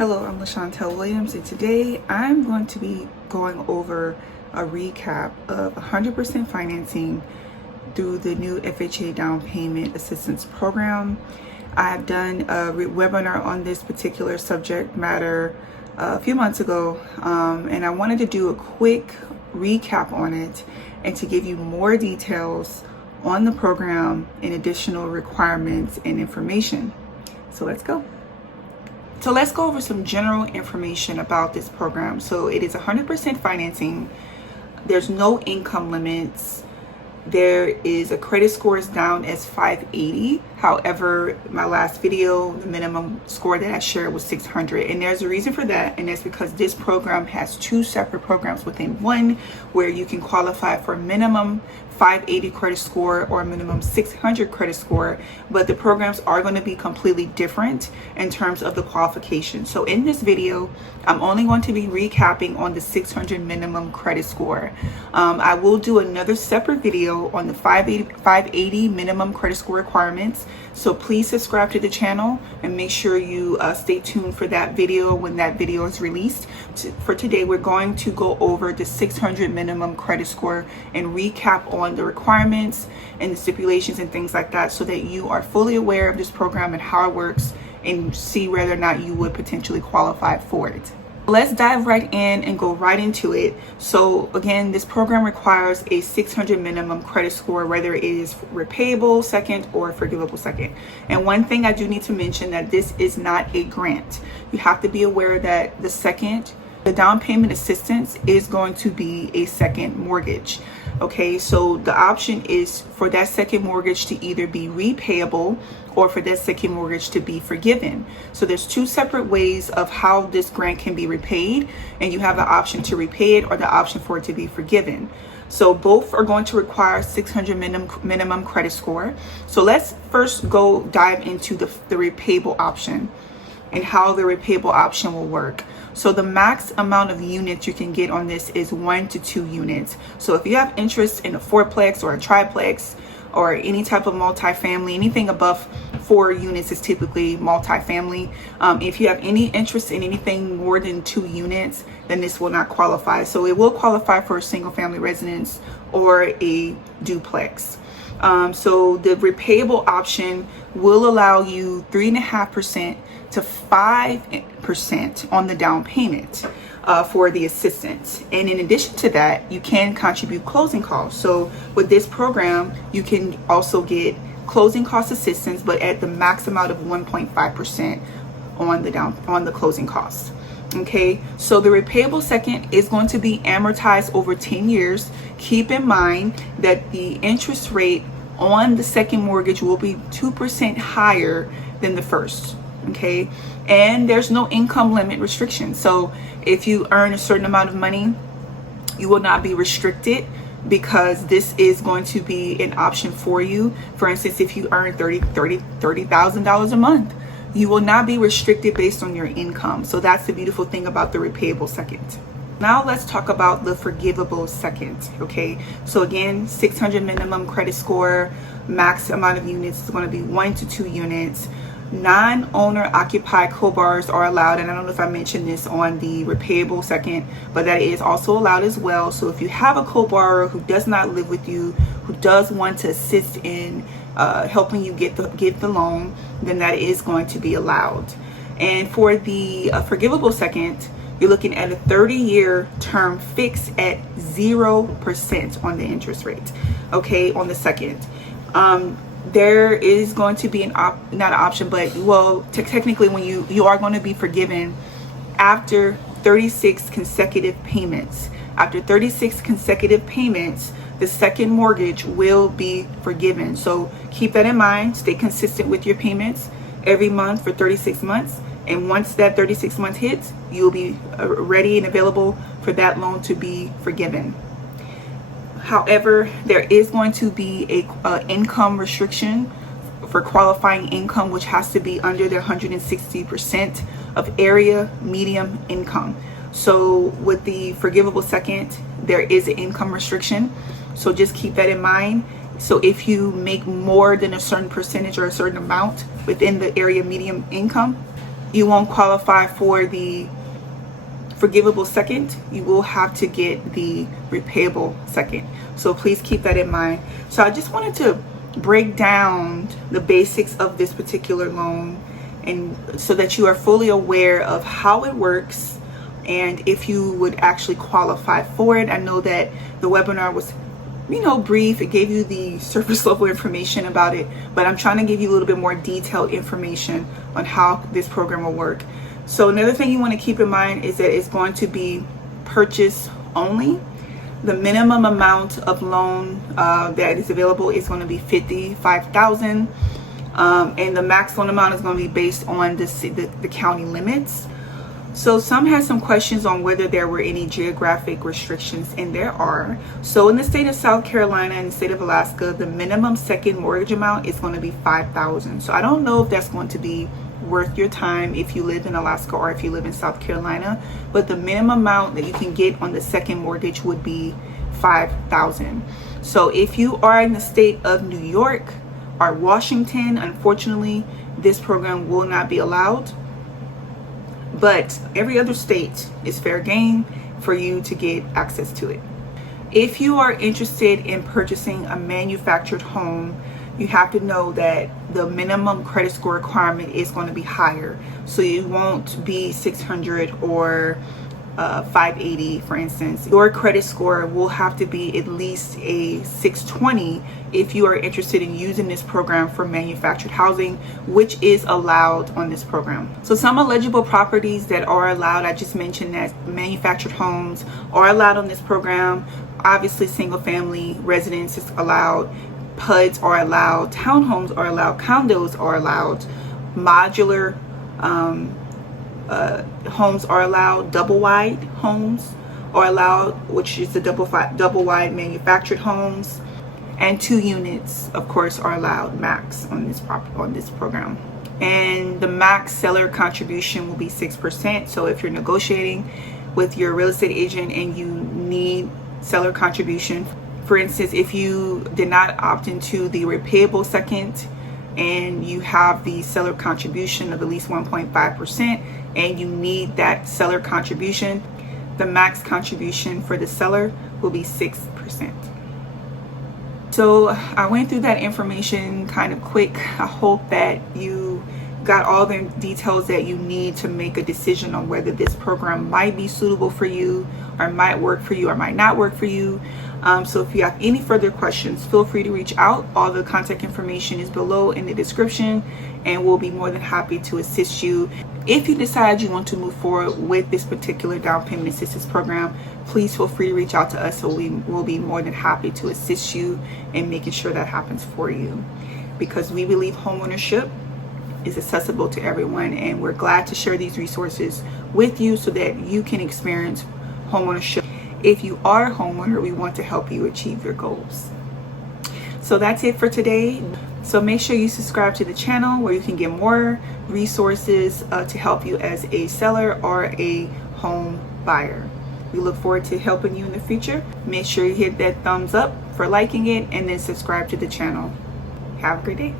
Hello, I'm LaShantel Williams, and today I'm going to be going over a recap of 100% financing through the new FHA down payment assistance program. I've done a webinar on this particular subject matter a few months ago, and I wanted to do a quick recap on it and to give you more details on the program and additional requirements and information. So let's go. So let's go over some general information about this program. So it is 100% financing. There's no income limits. There is a credit score is down as 580. However, my last video, the minimum score that I shared was 600. And there's a reason for that. And that's because this program has two separate programs within one, where you can qualify for minimum 580 credit score or minimum 600 credit score, but the programs are going to be completely different in terms of the qualification. So in this video, I'm only going to be recapping on the 600 minimum credit score. I will do another separate video on the 580 minimum credit score requirements. So please subscribe to the channel and make sure you stay tuned for that video when that video is released. For today, we're going to go over the 600 minimum credit score and recap on the requirements and the stipulations and things like that, so that you are fully aware of this program and how it works and see whether or not you would potentially qualify for it. Let's dive right in and go right into it. So again, this program requires a 600 minimum credit score, whether it is repayable second or forgivable second. And one thing I do need to mention, that this is not a grant. You have to be aware that the down payment assistance is going to be a second mortgage. Okay, so the option is for that second mortgage to either be repayable or for that second mortgage to be forgiven. So there's two separate ways of how this grant can be repaid, and you have the option to repay it or the option for it to be forgiven. So both are going to require 600 minimum credit score. So let's first go dive into the repayable option and how the repayable option will work. So the max amount of units you can get on this is 1 to 2 units. So if you have interest in a fourplex or a triplex or any type of multifamily, anything above 4 units is typically multifamily. If you have any interest in anything more than 2 units, then this will not qualify. So it will qualify for a single family residence or a duplex. So the repayable option will allow you 3.5% to 5% on the down payment for the assistance. And in addition to that, you can contribute closing costs. So with this program, you can also get closing cost assistance, but at the max amount of 1.5% on the closing costs. Okay, so the repayable second is going to be amortized over 10 years. Keep in mind that the interest rate on the second mortgage will be 2% higher than the first. Okay, and there's no income limit restriction. So if you earn a certain amount of money, you will not be restricted, because this is going to be an option for you. For instance, if you earn $30,000 a month, you will not be restricted based on your income. So that's the beautiful thing about the repayable second. Now let's talk about the forgivable second. Okay, so again, 600 minimum credit score, max amount of units is going to be 1 to 2 units. Non-owner occupied co-borrowers are allowed, and I don't know if I mentioned this on the repayable second, but that is also allowed as well. So if you have a co-borrower who does not live with you, who does want to assist in helping you get the loan, then that is going to be allowed. And for the forgivable second, you're looking at a 30-year term fixed at 0% on the interest rate. Okay, on the second. There is going to be not an option, but technically when you are going to be forgiven after 36 consecutive payments. After 36 consecutive payments, the second mortgage will be forgiven. So keep that in mind. Stay consistent with your payments every month for 36 months. And once that 36 months hits, you'll be ready and available for that loan to be forgiven. However, there is going to be a income restriction for qualifying income, which has to be under the 160% of area median income. So with the forgivable second, there is an income restriction. So just keep that in mind. So if you make more than a certain percentage or a certain amount within the area median income, you won't qualify for the forgivable second. You will have to get the repayable second. So please keep that in mind. So I just wanted to break down the basics of this particular loan, and so that you are fully aware of how it works and if you would actually qualify for it. I know that the webinar was, brief. It gave you the surface level information about it, but I'm trying to give you a little bit more detailed information on how this program will work. So another thing you want to keep in mind is that it's going to be purchase only. The minimum amount of loan that is available is going to be $55,000, and the max loan amount is going to be based on the county limits. So some had some questions on whether there were any geographic restrictions, and there are. So in the state of South Carolina and the state of Alaska, the minimum second mortgage amount is going to be $5,000. So I don't know if that's going to be worth your time if you live in Alaska or if you live in South Carolina, but the minimum amount that you can get on the second mortgage would be $5,000. So if you are in the state of New York or Washington, unfortunately, this program will not be allowed. But every other state is fair game for you to get access to it. If you are interested in purchasing a manufactured home, you have to know that the minimum credit score requirement is going to be higher. So you won't be 600 or 580, for instance. Your credit score will have to be at least a 620 if you are interested in using this program for manufactured housing, which is allowed on this program. So some eligible properties that are allowed, I just mentioned that manufactured homes are allowed on this program. Obviously, single family residence is allowed. PUDs are allowed. Townhomes are allowed. Condos are allowed. Modular homes are allowed. Double wide homes are allowed, which is the double wide manufactured homes, and 2 units, of course, are allowed max on this program. And the max seller contribution will be 6%. So if you're negotiating with your real estate agent and you need seller contribution, for instance, if you did not opt into the repayable second and you have the seller contribution of at least 1.5% and you need that seller contribution, the max contribution for the seller will be 6%. So I went through that information kind of quick. I hope that you got all the details that you need to make a decision on whether this program might be suitable for you, or might work for you, or might not work for you. So if you have any further questions, feel free to reach out. All the contact information is below in the description, and we'll be more than happy to assist you. If you decide you want to move forward with this particular down payment assistance program, please feel free to reach out to us, so we will be more than happy to assist you in making sure that happens for you, because we believe homeownership is accessible to everyone, and we're glad to share these resources with you so that you can experience homeownership. If you are a homeowner, we want to help you achieve your goals. So that's it for today. So make sure you subscribe to the channel where you can get more resources to help you as a seller or a home buyer. We look forward to helping you in the future. Make sure you hit that thumbs up for liking it, and then subscribe to the channel. Have a great day.